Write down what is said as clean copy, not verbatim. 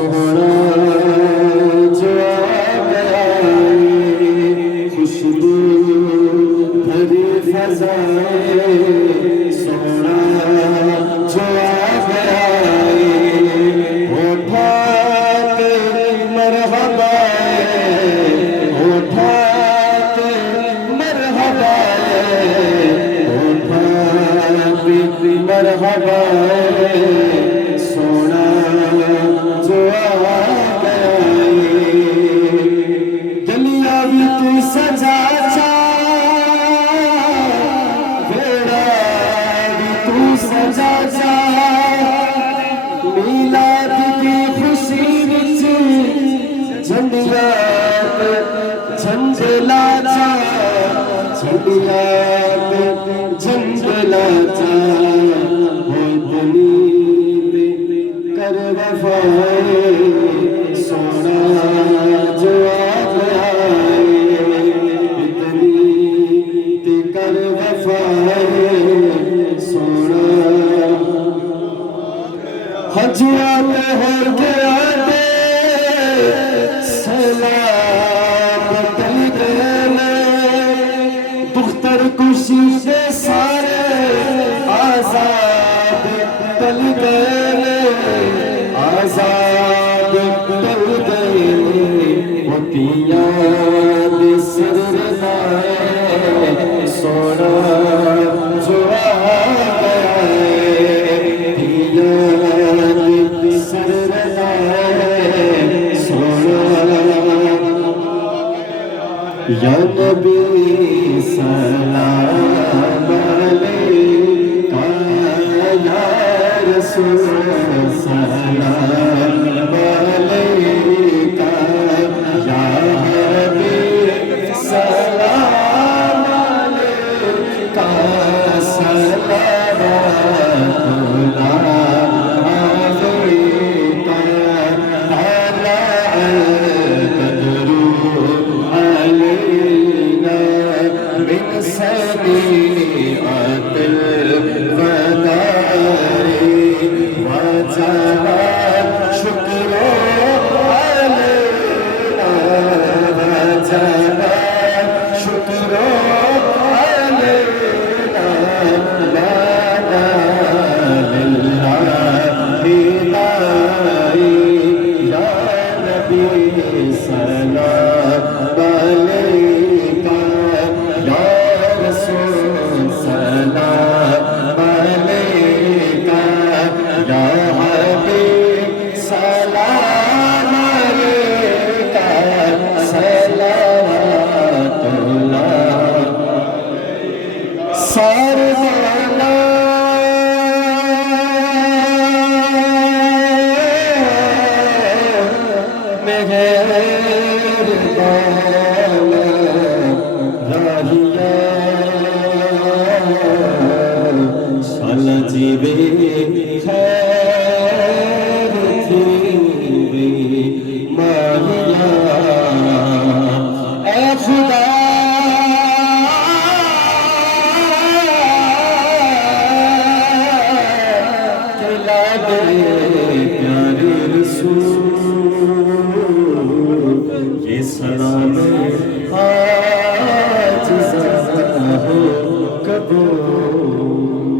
सोना जो आ गया खुशबू भरी फज़ाएं, सोना जो आ गया उठाते मरहबा उठाते मरहबा उठाते मरहबा सोना जो आ गया गलिया भी तू सजा चा बेड़ा भी तू सजा चा मिलाद की खुशी विच झंडिया झंडला चा झंडिया झंडला चा कर वफाए सोना जो आ गया इतनी कर वफाए सोना हजूत हो गया दे सलाम बदल गए दुख्तर खुशी से सारे आजाद बदल गए आजाद बदल गए मोतिया सोना जो आ गया या नबी सलाम अलैका या रसूल सलाम अलैका या हबीब सलाम अलैका जीवे है